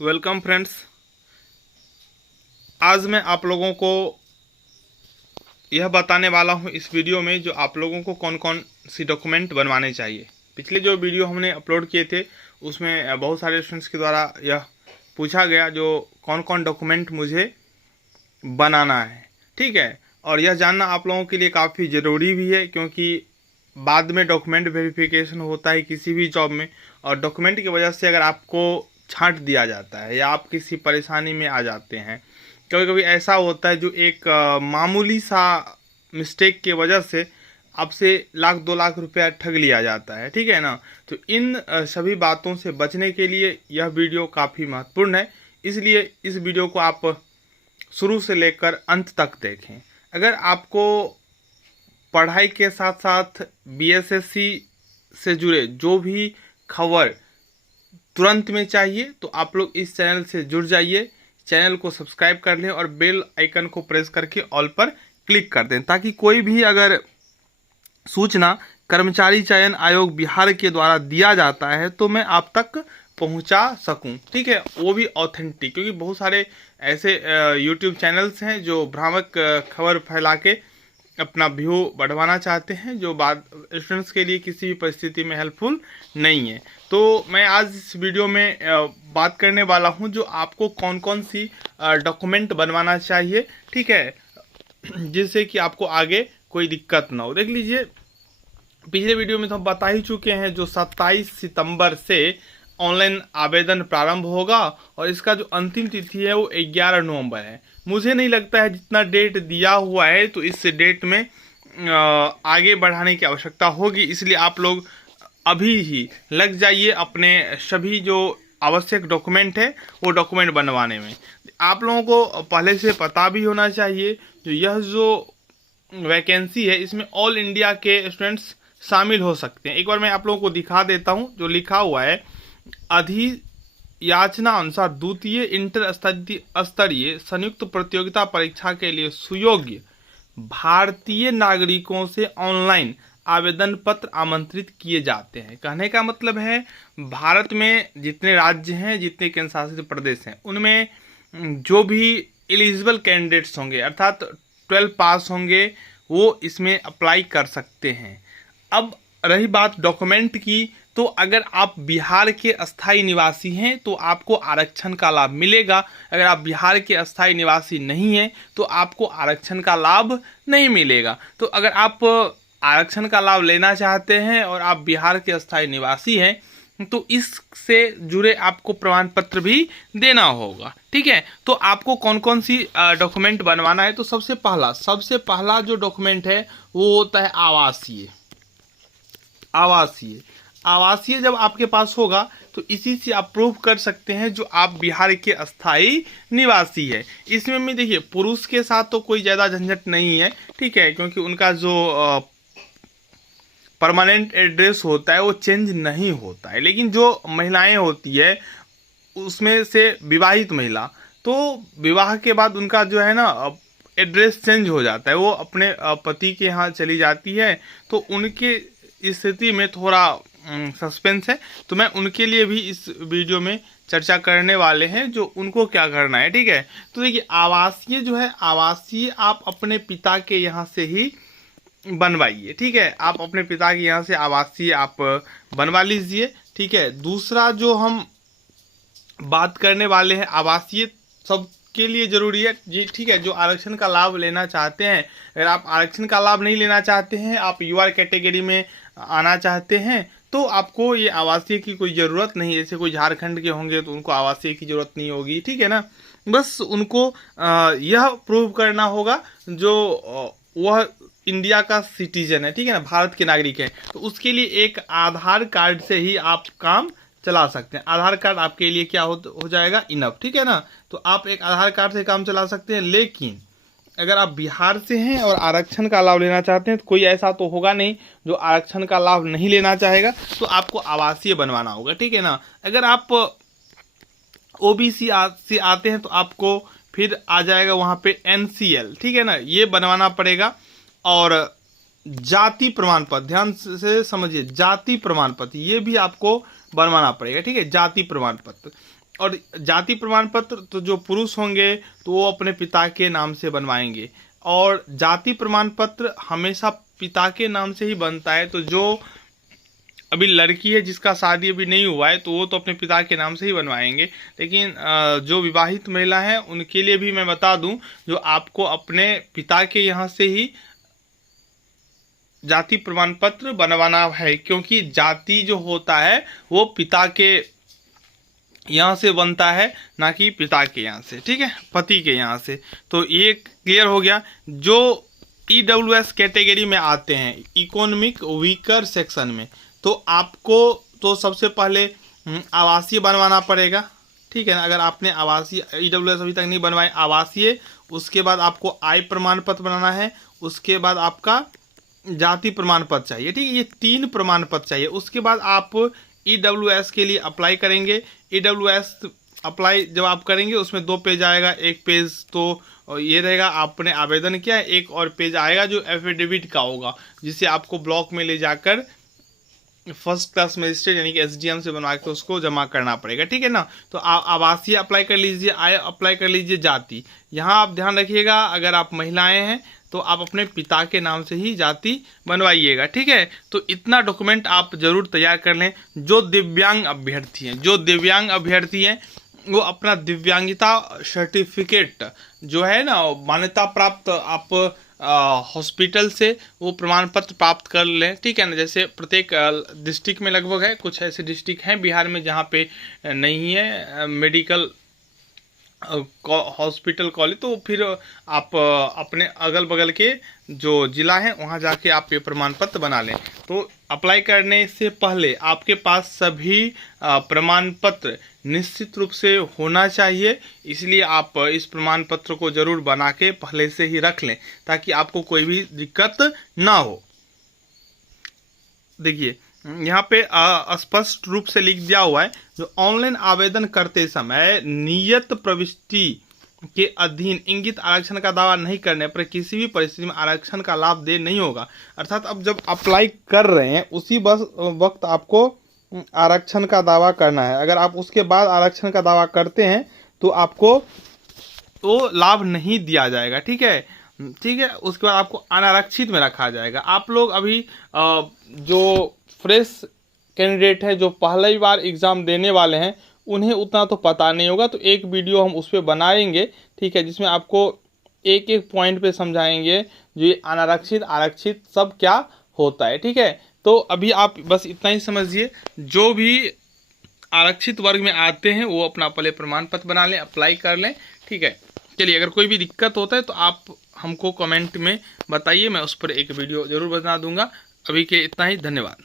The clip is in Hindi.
Welcome friends. आज मैं आप लोगों को यह बताने वाला हूं इस वीडियो में जो आप लोगों को कौन कौन सी डॉक्यूमेंट बनवाने चाहिए। पिछले जो वीडियो हमने अपलोड किए थे उसमें बहुत सारे स्टूडेंट्स के द्वारा यह पूछा गया जो कौन कौन डॉक्यूमेंट मुझे बनाना है, ठीक है। और यह जानना आप लोगों के लिए काफ़ी ज़रूरी भी है क्योंकि बाद में डॉक्यूमेंट वेरिफिकेशन होता है किसी भी जॉब में, और डॉक्यूमेंट की वजह से अगर आपको छांट दिया जाता है या आप किसी परेशानी में आ जाते हैं, कभी कभी ऐसा होता है जो एक मामूली सा मिस्टेक की वजह से आपसे 1-2 लाख रुपया ठग लिया जाता है, ठीक है ना। तो इन सभी बातों से बचने के लिए यह वीडियो काफ़ी महत्वपूर्ण है, इसलिए इस वीडियो को आप शुरू से लेकर अंत तक देखें। अगर आपको पढ़ाई के साथ साथ बीएसएससी से जुड़े जो भी खबर तुरंत में चाहिए तो आप लोग इस चैनल से जुड़ जाइए। चैनल को सब्सक्राइब कर लें और बेल आइकन को प्रेस करके ऑल पर क्लिक कर दें ताकि कोई भी अगर सूचना कर्मचारी चयन आयोग बिहार के द्वारा दिया जाता है तो मैं आप तक पहुंचा सकूं, ठीक है, वो भी ऑथेंटिक। क्योंकि बहुत सारे ऐसे यूट्यूब चैनल्स हैं जो भ्रामक खबर फैला के अपना व्यू बढ़वाना चाहते हैं जो बाद स्टूडेंट्स के लिए किसी भी परिस्थिति में हेल्पफुल नहीं है। तो मैं आज इस वीडियो में बात करने वाला हूं जो आपको कौन कौन सी डॉक्यूमेंट बनवाना चाहिए, ठीक है, जिससे कि आपको आगे कोई दिक्कत ना हो। देख लीजिए, पिछले वीडियो में तो हम बता ही चुके हैं जो 27 सितंबर से ऑनलाइन आवेदन प्रारंभ होगा और इसका जो अंतिम तिथि है वो 11 नवंबर है। मुझे नहीं लगता है जितना डेट दिया हुआ है तो इस डेट में आगे बढ़ाने की आवश्यकता होगी, इसलिए आप लोग अभी ही लग जाइए अपने सभी जो आवश्यक डॉक्यूमेंट है वो डॉक्यूमेंट बनवाने में। आप लोगों को पहले से पता भी होना चाहिए जो यह जो वैकेंसी है इसमें ऑल इंडिया के स्टूडेंट्स शामिल हो सकते हैं। एक बार मैं आप लोगों को दिखा देता हूं जो लिखा हुआ है, अधियाचना अनुसार द्वितीय इंटर स्तरीय संयुक्त प्रतियोगिता परीक्षा के लिए सुयोग्य भारतीय नागरिकों से ऑनलाइन आवेदन पत्र आमंत्रित किए जाते हैं। कहने का मतलब है भारत में जितने राज्य हैं, जितने केंद्र शासित प्रदेश हैं, उनमें जो भी एलिजिबल कैंडिडेट्स होंगे अर्थात 12 पास होंगे वो इसमें अप्लाई कर सकते हैं। अब रही बात डॉक्यूमेंट की, तो अगर आप बिहार के अस्थायी निवासी हैं तो आपको आरक्षण का लाभ मिलेगा। अगर आप बिहार के अस्थायी निवासी नहीं हैं तो आपको आरक्षण का लाभ नहीं मिलेगा। तो अगर आप आरक्षण का लाभ लेना चाहते हैं और आप बिहार के अस्थायी निवासी हैं तो इससे जुड़े आपको प्रमाण पत्र भी देना होगा, ठीक है। तो आपको कौन कौन सी डॉक्यूमेंट बनवाना है, तो सबसे पहला जो डॉक्यूमेंट है वो होता है आवासीय जब आपके पास होगा तो इसी से आप प्रूव कर सकते हैं जो आप बिहार के अस्थायी निवासी है। इसमें भी देखिए पुरुष के साथ तो कोई ज़्यादा झंझट नहीं है, ठीक है, क्योंकि उनका जो परमानेंट एड्रेस होता है वो चेंज नहीं होता है। लेकिन जो महिलाएं होती है उसमें से विवाहित महिला, तो विवाह के बाद उनका जो है ना एड्रेस चेंज हो जाता है, वो अपने पति के यहाँ चली जाती है, तो उनके स्थिति में थोड़ा सस्पेंस है। तो मैं उनके लिए भी इस वीडियो में चर्चा करने वाले हैं जो उनको क्या करना है, ठीक है। तो देखिए आवासीय आप अपने पिता के यहाँ से ही बनवाइए, ठीक है, आप अपने पिता के यहाँ से आवासीय आप बनवा लीजिए, ठीक है। दूसरा जो हम बात करने वाले हैं आवासीय सबके लिए जरूरी है जी, ठीक है, जो आरक्षण का लाभ लेना चाहते हैं। अगर आप आरक्षण का लाभ नहीं लेना चाहते हैं, आप यूआर कैटेगरी में आना चाहते हैं तो आपको ये आवासीय की कोई ज़रूरत नहीं है। जैसे कोई झारखंड के होंगे तो उनको आवासीय की ज़रूरत नहीं होगी, ठीक है ना। बस उनको यह प्रूव करना होगा जो वह इंडिया का सिटीजन है, ठीक है ना, भारत के नागरिक है। तो उसके लिए एक आधार कार्ड से ही आप काम चला सकते हैं। आधार कार्ड आपके लिए क्या हो जाएगा, इनफ, ठीक है ना। तो आप एक आधार कार्ड से काम चला सकते हैं। लेकिन अगर आप बिहार से हैं और आरक्षण का लाभ लेना चाहते हैं तो कोई ऐसा तो होगा नहीं जो आरक्षण का लाभ नहीं लेना चाहेगा, तो आपको आवासीय बनवाना होगा, ठीक है ना। अगर आप ओबीसी से आते हैं तो आपको फिर आ जाएगा वहाँ पे एनसीएल, ठीक है ना, ये बनवाना पड़ेगा। और जाति प्रमाण पत्र, ध्यान से समझिए, जाति प्रमाण पत्र ये भी आपको बनवाना पड़ेगा, ठीक है, जाति प्रमाण पत्र। और जाति प्रमाण पत्र तो जो पुरुष होंगे तो वो अपने पिता के नाम से बनवाएंगे, और जाति प्रमाण पत्र हमेशा पिता के नाम से ही बनता है। तो जो अभी लड़की है जिसका शादी अभी नहीं हुआ है तो वो तो अपने पिता के नाम से ही बनवाएंगे, लेकिन जो विवाहित महिला है उनके लिए भी मैं बता दूं, जो आपको अपने पिता के यहाँ से ही जाति प्रमाण पत्र बनवाना है, क्योंकि जाति जो होता है वो पिता के यहाँ से बनता है, ना कि पिता के यहाँ से, ठीक है, पति के यहाँ से। तो ये क्लियर हो गया। जो EWS कैटेगरी में आते हैं, इकोनॉमिक वीकर सेक्शन में, तो आपको तो सबसे पहले आवासीय बनवाना पड़ेगा, ठीक है ना। अगर आपने आवासीय EWS अभी तक नहीं बनवाए, आवासीय, उसके बाद आपको आय प्रमाण पत्र बनाना है, उसके बाद आपका जाति प्रमाण पत्र चाहिए, ठीक है, ये 3 प्रमाण पत्र चाहिए। उसके बाद आप EWS के लिए अप्लाई करेंगे। EWS अप्लाई जब आप करेंगे उसमें 2 पेज आएगा, एक पेज तो ये रहेगा आपने आवेदन किया है, एक और पेज आएगा जो एफिडेविट का होगा, जिसे आपको ब्लॉक में ले जाकर फर्स्ट क्लास मजिस्ट्रेट यानी कि SDM से बनवा के उसको जमा करना पड़ेगा, ठीक है ना। तो आवासीय अप्लाई कर लीजिए, आय अप्लाई कर लीजिए, जाति। यहाँ आप ध्यान रखिएगा, अगर आप महिलाएं हैं तो आप अपने पिता के नाम से ही जाति बनवाइएगा, ठीक है। तो इतना डॉक्यूमेंट आप जरूर तैयार कर लें। जो दिव्यांग अभ्यर्थी हैं वो अपना दिव्यांगता सर्टिफिकेट जो है ना, मान्यता प्राप्त आप हॉस्पिटल से वो प्रमाण पत्र प्राप्त कर लें, ठीक है ना। जैसे प्रत्येक डिस्ट्रिक्ट में लगभग है, कुछ ऐसे डिस्ट्रिक्ट हैं बिहार में जहाँ पे नहीं है मेडिकल हॉस्पिटल कॉलेज, तो फिर आप अपने अगल बगल के जो ज़िला हैं वहाँ जाके आप ये प्रमाण पत्र बना लें। तो अप्लाई करने से पहले आपके पास सभी प्रमाण पत्र निश्चित रूप से होना चाहिए, इसलिए आप इस प्रमाण पत्र को ज़रूर बना के पहले से ही रख लें ताकि आपको कोई भी दिक्कत ना हो। देखिए यहाँ पे स्पष्ट रूप से लिख दिया हुआ है, जो ऑनलाइन आवेदन करते समय नियत प्रविष्टि के अधीन इंगित आरक्षण का दावा नहीं करने पर किसी भी परिस्थिति में आरक्षण का लाभ दे नहीं होगा। अर्थात अब जब अप्लाई कर रहे हैं उसी वक्त आपको आरक्षण का दावा करना है। अगर आप उसके बाद आरक्षण का दावा करते हैं तो आपको तो लाभ नहीं दिया जाएगा, ठीक है, ठीक है। उसके बाद आपको अनारक्षित में रखा जाएगा। आप लोग अभी जो फ्रेश कैंडिडेट है, जो पहली बार एग्ज़ाम देने वाले हैं, उन्हें उतना तो पता नहीं होगा, तो एक वीडियो हम उस पर बनाएंगे, ठीक है, जिसमें आपको एक एक पॉइंट पे समझाएंगे जो ये अनारक्षित आरक्षित सब क्या होता है, ठीक है। तो अभी आप बस इतना ही समझिए, जो भी आरक्षित वर्ग में आते हैं वो अपना पहले प्रमाण पत्र बना लें, अप्लाई कर लें, ठीक है। चलिए, अगर कोई भी दिक्कत होता है तो आप हमको कमेंट में बताइए, मैं उस पर एक वीडियो ज़रूर बना दूंगा। अभी के इतना ही, धन्यवाद।